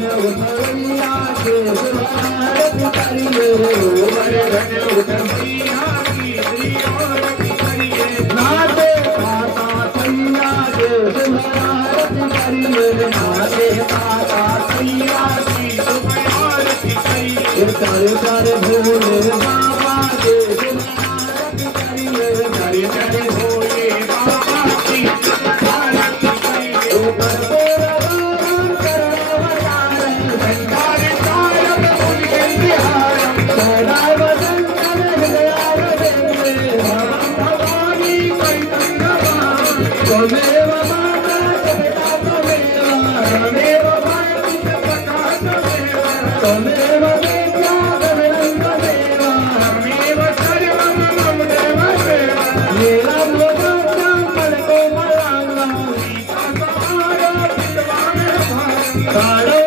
घन उठैया के आरती करिए वर घन उठैया की आरती करिए नाचे ताता सैया के आरती करिए नाचे ताता सैया की आरती करिए चारे चारे भोले बाबा के आरती करिए चारे चारे भोले बाबा की आरती करिए त्वमेव माता पिता त्वमेव भारती सखा त्वमेव विद्या गमनं त्वमेव त्वमेव सर्वं मम देवदेव नीलं लोकं कल्पो मलाङ्गं सीता सहारा